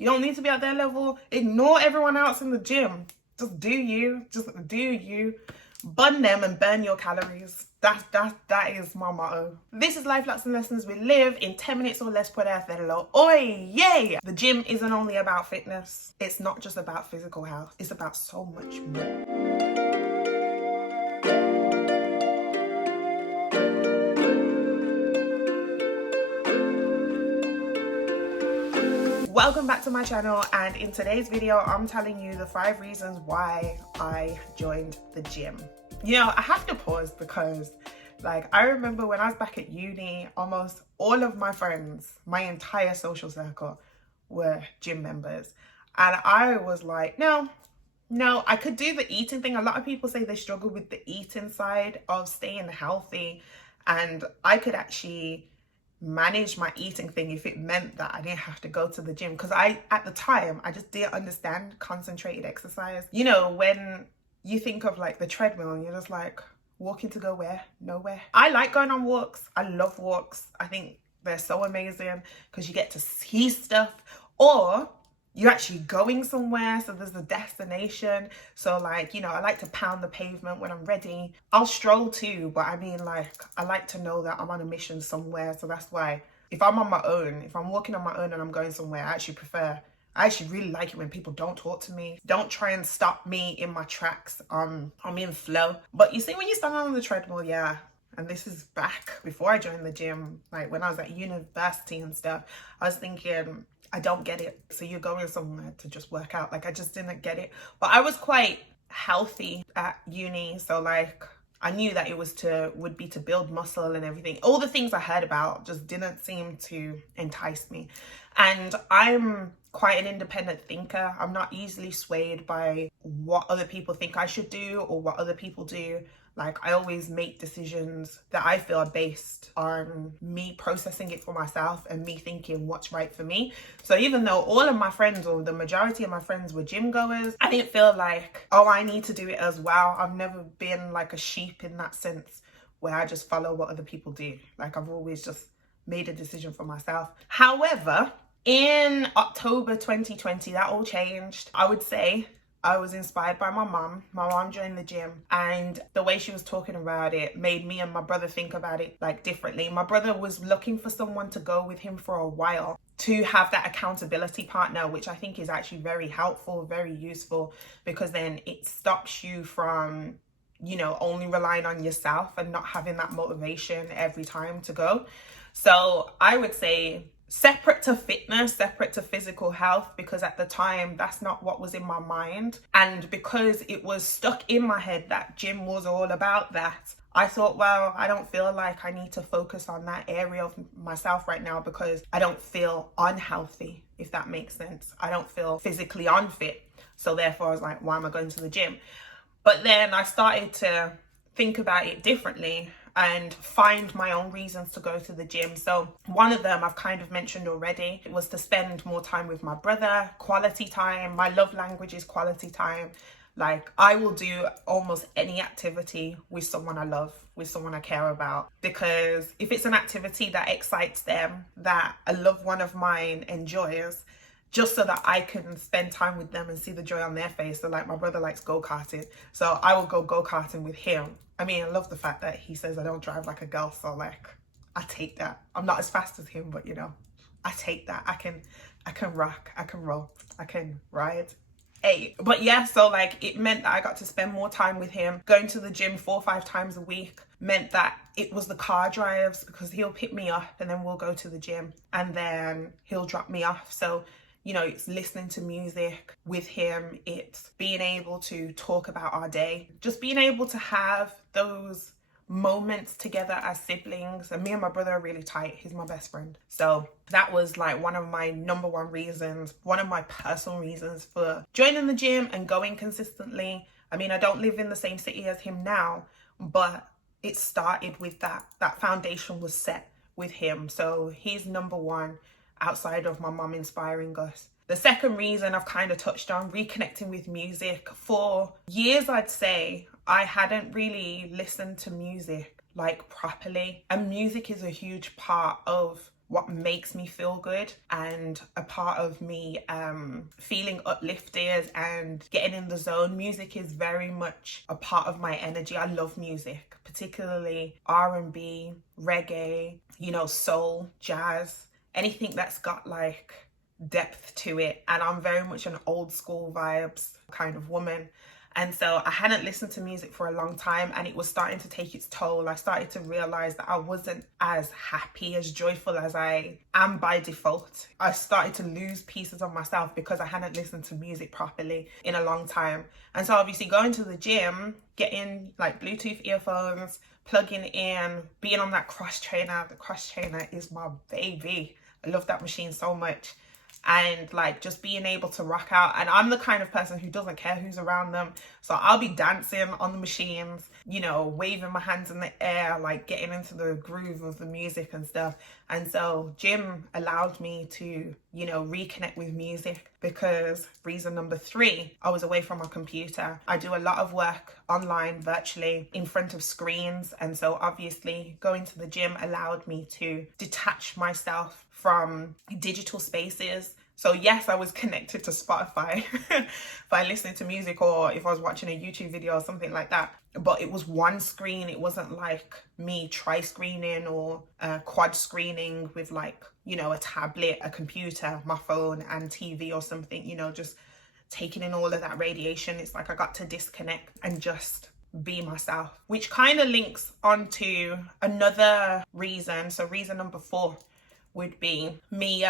You don't need to be at their level. Ignore everyone else in the gym. Just do you. Just do you. Bun them and burn your calories. That is my motto. This is Life, Locs and Lessons we live in 10 minutes or less per hacerlo. Oy, yay! The gym isn't only about fitness. It's not just about physical health. It's about so much more. Welcome back to my channel, and in today's video I'm telling you the 5 reasons why I joined the gym. You know, I have to pause because I remember when I was back at uni, almost all of my friends, my entire social circle were gym members, and I was like, no, I could do the eating thing. A lot of people say they struggle with the eating side of staying healthy, and I could actually manage my eating thing if it meant that I didn't have to go to the gym, because at the time I just didn't understand concentrated exercise. You know, when you think of the treadmill and you're just like, walking to go where? Nowhere. I like going on walks. I love walks. I think they're so amazing because you get to see stuff, or you're actually going somewhere, so there's a destination. So I like to pound the pavement when I'm ready. I'll stroll too, but I mean, I like to know that I'm on a mission somewhere. So that's why if I'm on my own, if I'm walking on my own and I'm going somewhere, I actually really like it when people don't talk to me, don't try and stop me in my tracks. I'm in flow. But you see, when you stand on the treadmill, yeah, and this is back before I joined the gym, when I was at university and stuff, I was thinking, I don't get it. So you're going somewhere to just work out. I just didn't get it. But I was quite healthy at uni, so I knew that it would be to build muscle and everything. All the things I heard about just didn't seem to entice me. And I'm quite an independent thinker. I'm not easily swayed by what other people think I should do or what other people do. I always make decisions that I feel are based on me processing it for myself and me thinking what's right for me. So even though all of my friends, or the majority of my friends, were gym goers, I didn't feel like, oh, I need to do it as well. I've never been like a sheep in that sense where I just follow what other people do. I've always just made a decision for myself. However, in October 2020, that all changed. I would say I was inspired by my mom. My mom joined the gym, and the way she was talking about it made me and my brother think about it differently. My brother was looking for someone to go with him for a while, to have that accountability partner, which I think is actually very helpful, very useful, because then it stops you from, only relying on yourself and not having that motivation every time to go. So I would say, separate to fitness, separate to physical health, because at the time that's not what was in my mind, and because it was stuck in my head that gym was all about that, I thought, well, I don't feel like I need to focus on that area of myself right now because I don't feel unhealthy, if that makes sense. I don't feel physically unfit, so therefore I was like, why am I going to the gym? But then I started to think about it differently and find my own reasons to go to the gym. So one of them I've kind of mentioned already. It was to spend more time with my brother, quality time. My love language is quality time. I will do almost any activity with someone I love, with someone I care about, because if it's an activity that excites them, that a loved one of mine enjoys, just so that I can spend time with them and see the joy on their face. So my brother likes go-karting, so I will go go-karting with him. I mean, I love the fact that he says I don't drive like a girl, so I take that. I'm not as fast as him, but I take that. I can rock, I can roll, I can ride. Hey, but yeah, so it meant that I got to spend more time with him. Going to the gym 4 or 5 times a week meant that it was the car drives, because he'll pick me up and then we'll go to the gym and then he'll drop me off. So it's listening to music with him, it's being able to talk about our day, just being able to have those moments together as siblings. And me and my brother are really tight. He's my best friend. So that was one of my number one reasons, one of my personal reasons for joining the gym and going consistently. I mean, I don't live in the same city as him now, but it started with that foundation was set with him. So he's number one, outside of my mom inspiring us. The second reason I've kind of touched on, reconnecting with music. For years, I'd say I hadn't really listened to music properly, and music is a huge part of what makes me feel good, and a part of me feeling uplifted and getting in the zone. Music is very much a part of my energy. I love music, particularly R&B, reggae, you know, soul, jazz, anything that's got like depth to it. And I'm very much an old school vibes kind of woman. And so I hadn't listened to music for a long time, and it was starting to take its toll. I started to realize that I wasn't as happy, as joyful as I am by default. I started to lose pieces of myself because I hadn't listened to music properly in a long time. And so obviously going to the gym, getting like Bluetooth earphones, plugging in, being on that cross trainer. The cross trainer is my baby. I love that machine so much. And like just being able to rock out. And I'm the kind of person who doesn't care who's around them, so I'll be dancing on the machines, you know, waving my hands in the air, like getting into the groove of the music and stuff. And so gym allowed me to, you know, reconnect with music, because reason number 3, I was away from my computer. I do a lot of work online, virtually, in front of screens, and so obviously going to the gym allowed me to detach myself from digital spaces. So yes, I was connected to Spotify by listening to music, or if I was watching a YouTube video or something like that, but it was one screen. It wasn't like me tri-screening or quad screening with like, you know, a tablet, a computer, my phone and TV or something, you know, just taking in all of that radiation. It's like I got to disconnect and just be myself, which kind of links onto another reason. So reason number 4 would be me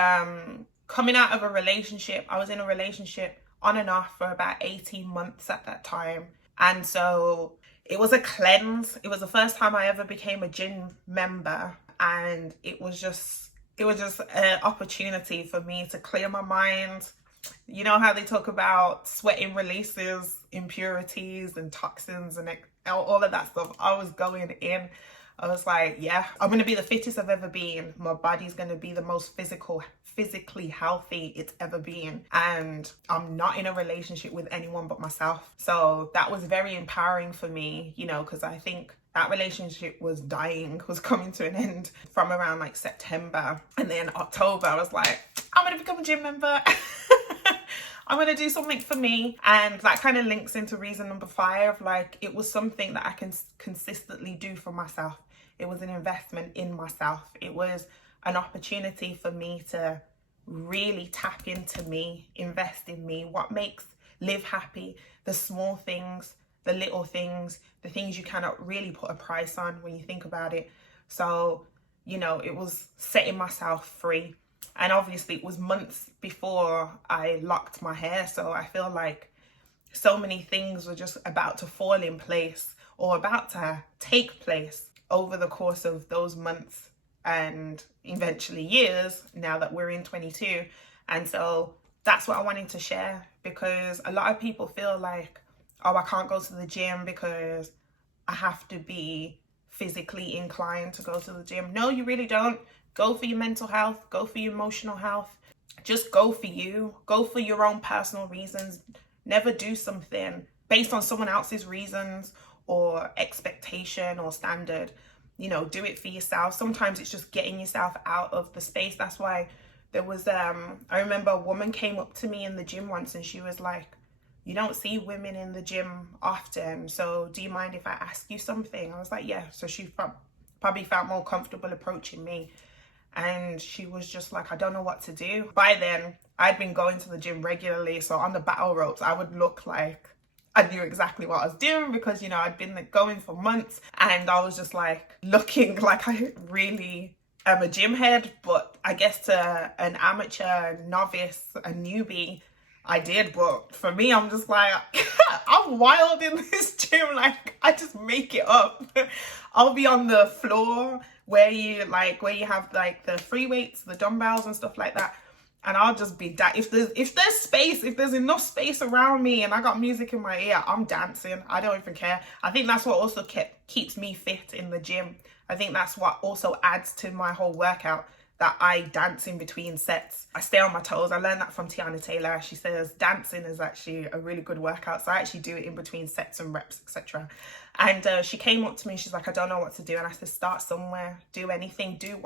coming out of a relationship. I was in a relationship on and off for about 18 months at that time. And so it was a cleanse. It was the first time I ever became a gym member. And it was just an opportunity for me to clear my mind. You know how they talk about sweating releases impurities and toxins and all of that stuff. I was going in. I was like, yeah, I'm going to be the fittest I've ever been. My body's going to be the most physically healthy it's ever been. And I'm not in a relationship with anyone but myself. So that was very empowering for me, you know, because I think that relationship was coming to an end from around like September. And then October, I was like, I'm going to become a gym member. I'm going to do something for me. And that kind of links into reason number 5. Like, it was something that I can consistently do for myself. It was an investment in myself. It was an opportunity for me to really tap into me, invest in me, what makes live happy, the small things, the little things, the things you cannot really put a price on when you think about it. So, you know, it was setting myself free. And obviously it was months before I locked my hair. So I feel like so many things were just about to fall in place or about to take place over the course of those months and eventually years, now that we're in 22. And so that's what I wanted to share, because a lot of people feel like, oh, I can't go to the gym because I have to be physically inclined to go to the gym. No, you really don't. Go for your mental health, go for your emotional health. Just go for you, go for your own personal reasons. Never do something based on someone else's reasons or expectation or standard. You know, do it for yourself. Sometimes it's just getting yourself out of the space. That's why there was, I remember a woman came up to me in the gym once and she was like, you don't see women in the gym often, so do you mind if I ask you something? I was like, yeah. So she probably felt more comfortable approaching me. And she was just like, I don't know what to do. By then, I'd been going to the gym regularly. So on the battle ropes, I would look like I knew exactly what I was doing, because, you know, I'd been going for months and I was just like looking like I really am a gym head. But I guess to an amateur, novice, a newbie, I did. But for me, I'm just like, I'm wild in this gym. Like, I just make it up. I'll be on the floor where you have like the free weights, the dumbbells and stuff like that, and I'll just be that. If there's enough space around me and I got music in my ear, I'm dancing. I don't even care. I think that's what also keeps me fit in the gym. I think that's what also adds to my whole workout, that I dance in between sets. I stay on my toes. I learned that from Tiana Taylor. She says dancing is actually a really good workout. So I actually do it in between sets and reps, etc. And she came up to me. She's like, I don't know what to do. And I said, start somewhere. Do anything. Do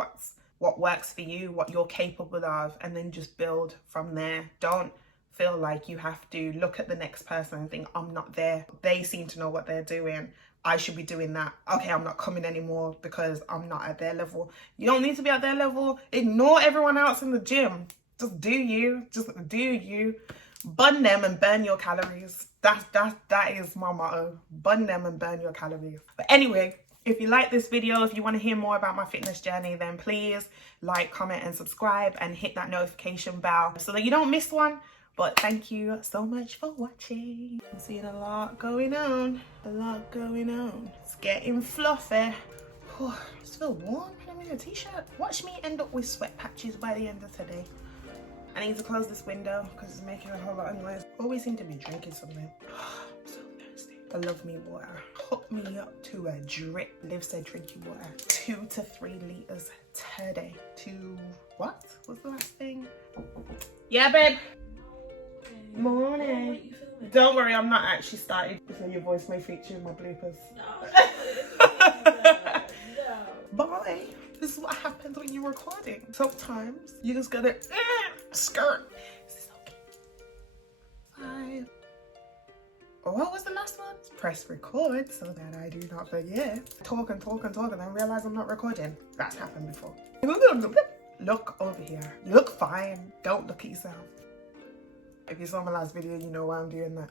what works for you, what you're capable of, and then just build from there. Don't feel like you have to look at the next person and think, I'm not there. They seem to know what they're doing. I should be doing that. Okay, I'm not coming anymore because I'm not at their level. You don't need to be at their level. Ignore everyone else in the gym. Just do you. Just do you. Bun them and burn your calories. That is my motto. Bun them and burn your calories. But anyway, if you like this video, if you want to hear more about my fitness journey, then please like, comment and subscribe and hit that notification bell so that you don't miss one. But thank you so much for watching. I'm seeing a lot going on. A lot going on. It's getting fluffy. Oh, I just feel warm. Let me get a t-shirt. Watch me end up with sweat patches by the end of today. I need to close this window because it's making a whole lot of noise. Always seem to be drinking something. I'm so thirsty. I love me water. Hook me up to a drip. Liv said drinking water 2 to 3 liters per day. What? What's the last thing? Yeah, babe. Morning. Don't worry, I'm not actually started. So your voice may feature in my bloopers. No. Bye. This is what happens when you're recording. Sometimes you just gotta skirt. This is okay. 5. What was the last one? Press record so that I do not forget. Talk and then realize I'm not recording. That's happened before. Look over here. You look fine. Don't look at yourself. If you saw my last video, you know why I'm doing that.